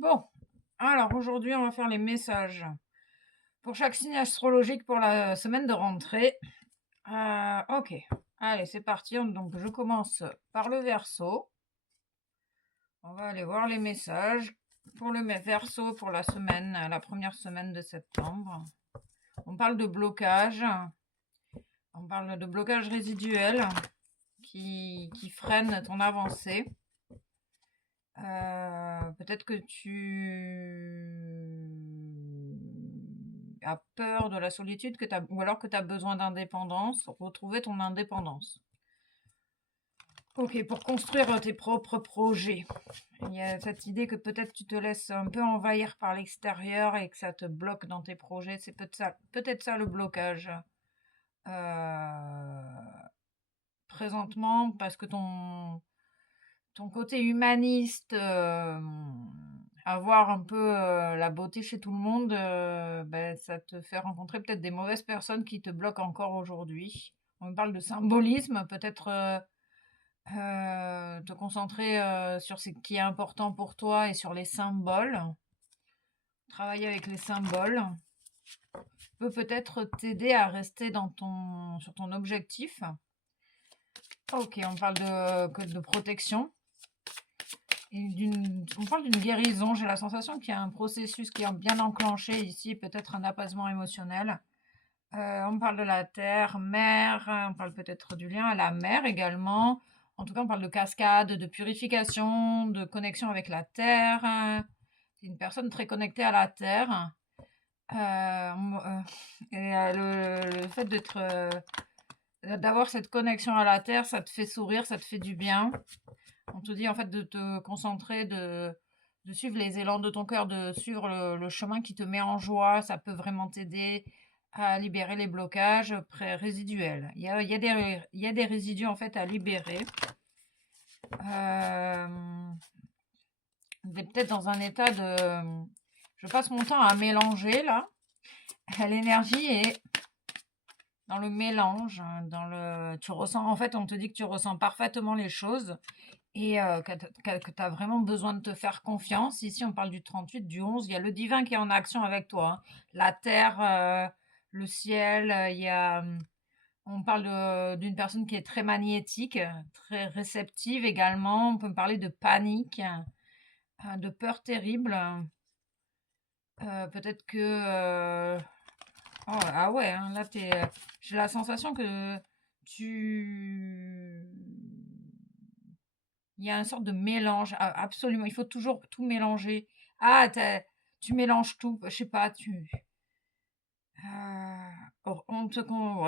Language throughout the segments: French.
Bon, alors aujourd'hui, on va faire les messages pour chaque signe astrologique pour la semaine de rentrée. Ok, allez, c'est parti. Donc, je commence par le Verseau. On va aller voir les messages pour le Verseau pour la semaine, la première semaine de septembre. On parle de blocage. On parle de blocage résiduel qui freine ton avancée. Peut-être que tu as peur de la solitude, ou alors que tu as besoin d'indépendance, retrouver ton indépendance. Ok, pour construire tes propres projets. Il y a cette idée que peut-être tu te laisses un peu envahir par l'extérieur et que ça te bloque dans tes projets. C'est peut-être ça le blocage. Euh, Présentement, parce que ton côté humaniste, avoir un peu la beauté chez tout le monde, ben, ça te fait rencontrer peut-être des mauvaises personnes qui te bloquent encore aujourd'hui. On parle de symbolisme, peut-être te concentrer sur ce qui est important pour toi et sur les symboles. Travailler avec les symboles peut-être t'aider à rester sur ton objectif. Ok, on parle de protection. On parle d'une guérison. J'ai la sensation qu'il y a un processus qui est bien enclenché ici, peut-être un apaisement émotionnel. On parle de la terre, mer, on parle peut-être du lien à la mer également. En tout cas, on parle de cascade, de purification, de connexion avec la terre. C'est une personne très connectée à la terre. Le fait d'avoir cette connexion à la terre, ça te fait sourire, ça te fait du bien. On te dit en fait de te concentrer, de suivre les élans de ton cœur, de suivre le chemin qui te met en joie. Ça peut vraiment t'aider à libérer les blocages résiduels. Il y a des résidus en fait à libérer. Euh, Peut-être dans un état de... Je passe mon temps à mélanger là. L'énergie est dans le mélange, hein, tu ressens, en fait, on te dit que tu ressens parfaitement les choses et que tu as vraiment besoin de te faire confiance. Ici, on parle du 38, du 11. Il y a le divin qui est en action avec toi, hein. La terre, le ciel, on parle d'une personne qui est très magnétique, très réceptive également. On peut parler de panique, de peur terrible. Peut-être que... oh, ah ouais, hein, là, j'ai la sensation que tu... Il y a une sorte de mélange, absolument. Il faut toujours tout mélanger. Ah, tu mélanges tout. Je sais pas, ouais,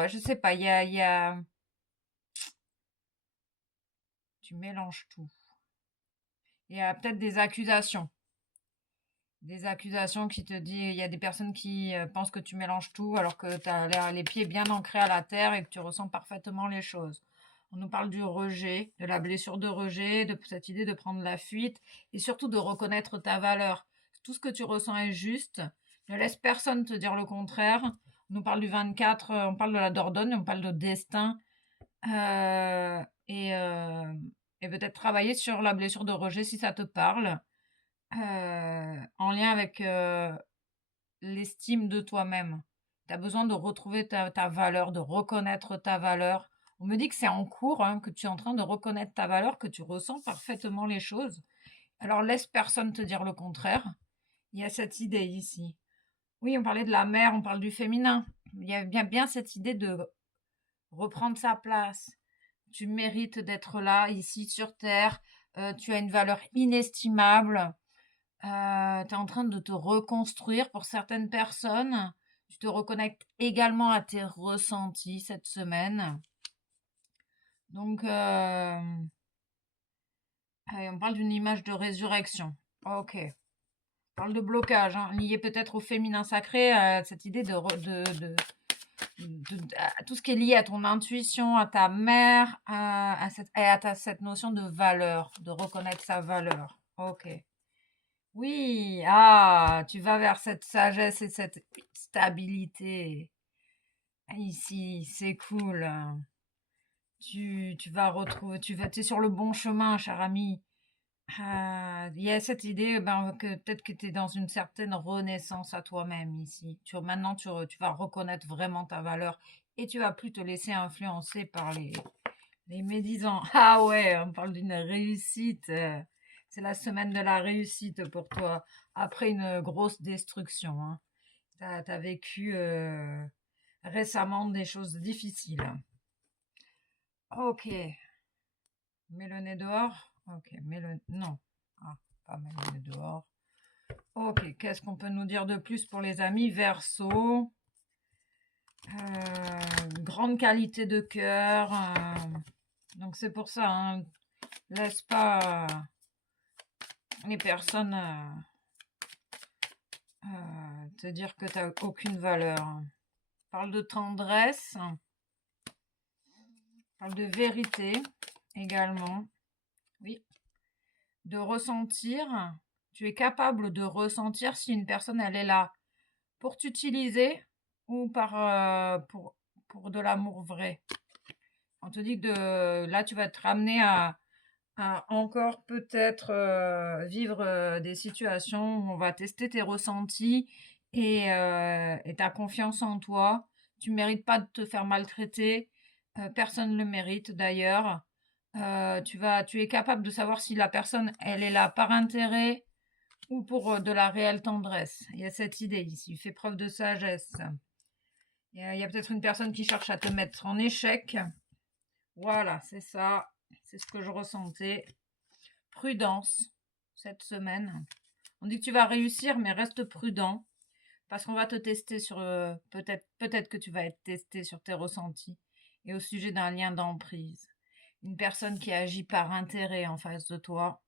je sais pas. Tu mélanges tout. Il y a peut-être des accusations. Des accusations qui te disent, il y a des personnes qui pensent que tu mélanges tout alors que tu as les pieds bien ancrés à la terre et que tu ressens parfaitement les choses. On nous parle du rejet, de la blessure de rejet, de cette idée de prendre la fuite et surtout de reconnaître ta valeur. Tout ce que tu ressens est juste. Ne laisse personne te dire le contraire. On nous parle du 24, on parle de la Dordogne, on parle de destin. euh, et, euh, et peut-être travailler sur la blessure de rejet si ça te parle, en lien avec l'estime de toi-même. Tu as besoin de retrouver ta valeur, de reconnaître ta valeur. On me dit que c'est en cours, hein, que tu es en train de reconnaître ta valeur, que tu ressens parfaitement les choses. Alors laisse personne te dire le contraire. Il y a cette idée ici. Oui, on parlait de la mère, on parle du féminin. Il y a bien cette idée de reprendre sa place. Tu mérites d'être là, ici sur Terre. Tu as une valeur inestimable. Tu es en train de te reconstruire pour certaines personnes. Tu te reconnectes également à tes ressentis cette semaine. Donc, allez, on parle d'une image de résurrection. Ok. On parle de blocage, hein, lié peut-être au féminin sacré, à cette idée à tout ce qui est lié à ton intuition, à ta mère, cette notion de valeur, de reconnaître sa valeur. Ok. Oui, tu vas vers cette sagesse et cette stabilité. Ici, c'est cool. Tu vas retrouver, t'es sur le bon chemin, cher ami. Il y a cette idée ben, que peut-être que tu es dans une certaine renaissance à toi-même ici. Maintenant, tu vas reconnaître vraiment ta valeur et tu vas plus te laisser influencer par les médisants. Ah ouais, on parle d'une réussite. C'est la semaine de la réussite pour toi, après une grosse destruction. Hein. T'as vécu récemment des choses difficiles. Ok, mets le nez dehors. Ok, mets le... Non, ah, pas mettre le nez dehors. Ok, qu'est-ce qu'on peut nous dire de plus pour les amis Verseau, grande qualité de cœur. Donc c'est pour ça, hein, laisse pas les personnes te dire que tu n'as aucune valeur. Parle de tendresse, parle de vérité également. Oui, de ressentir. Tu es capable de ressentir si une personne elle est là pour t'utiliser ou pour de l'amour vrai. On te dit que là tu vas te ramener à encore peut-être vivre des situations où on va tester tes ressentis et ta confiance en toi. Tu mérites pas de te faire maltraiter. Personne ne le mérite d'ailleurs. Tu es capable de savoir si la personne, elle est là par intérêt ou pour de la réelle tendresse. Il y a cette idée ici. Fais preuve de sagesse. Il y a peut-être une personne qui cherche à te mettre en échec. Voilà, c'est ça. C'est ce que je ressentais. Prudence cette semaine. On dit que tu vas réussir, mais reste prudent parce qu'on va te tester sur peut-être que tu vas être testé sur tes ressentis et au sujet d'un lien d'emprise. Une personne qui agit par intérêt en face de toi.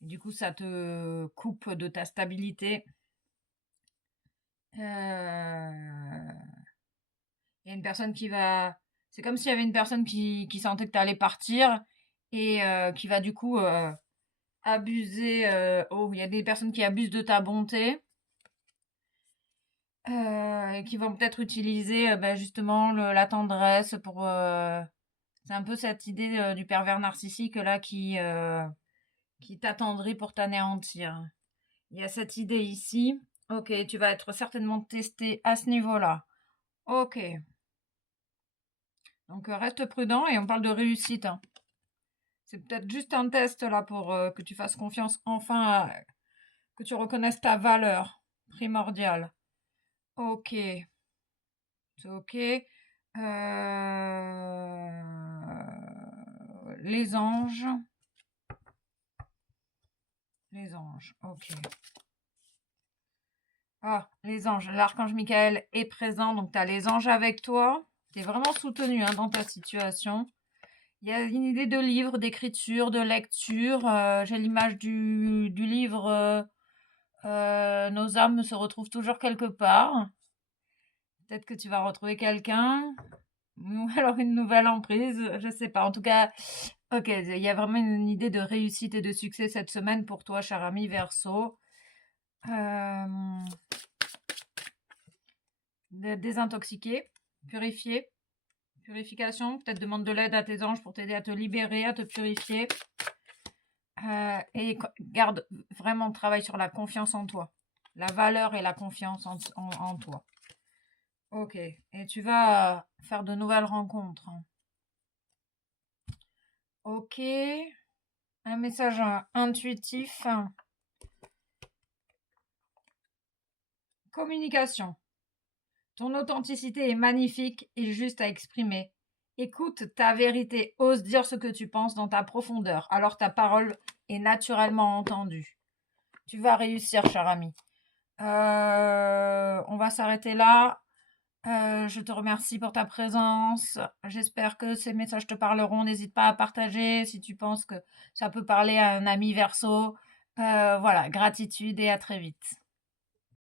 Du coup, ça te coupe de ta stabilité. Il y a une personne qui va... C'est comme s'il y avait une personne qui sentait que tu allais partir et qui va du coup abuser. Oh, il y a des personnes qui abusent de ta bonté et qui vont peut-être utiliser ben, justement la tendresse pour. C'est un peu cette idée du pervers narcissique là qui t'attendrit pour t'anéantir. Il y a cette idée ici. Ok, tu vas être certainement testé à ce niveau-là. Ok. Donc reste prudent et on parle de réussite. Hein. C'est peut-être juste un test là pour que tu fasses confiance enfin, que tu reconnaisses ta valeur primordiale. Ok, c'est ok. Les anges. Les anges, ok. Ah, les anges. L'archange Michael est présent, donc tu as les anges avec toi. Tu es vraiment soutenu hein, dans ta situation. Il y a une idée de livre, d'écriture, de lecture. J'ai l'image du livre Nos âmes se retrouvent toujours quelque part. Peut-être que tu vas retrouver quelqu'un. Ou alors une nouvelle emprise, je sais pas. En tout cas, ok, il y a vraiment une idée de réussite et de succès cette semaine pour toi, cher ami Verseau. Désintoxiquer, purifier, purification. Peut-être demande de l'aide à tes anges pour t'aider à te libérer, à te purifier. Et garde vraiment travail sur la confiance en toi. La valeur et la confiance en toi. Ok. Et tu vas faire de nouvelles rencontres. Hein. Ok. Un message intuitif. Communication. Ton authenticité est magnifique et juste à exprimer. Écoute ta vérité, ose dire ce que tu penses dans ta profondeur, alors ta parole est naturellement entendue. Tu vas réussir, cher ami. On va s'arrêter là. Je te remercie pour ta présence. J'espère que ces messages te parleront. N'hésite pas à partager si tu penses que ça peut parler à un ami verso. Voilà, gratitude et à très vite.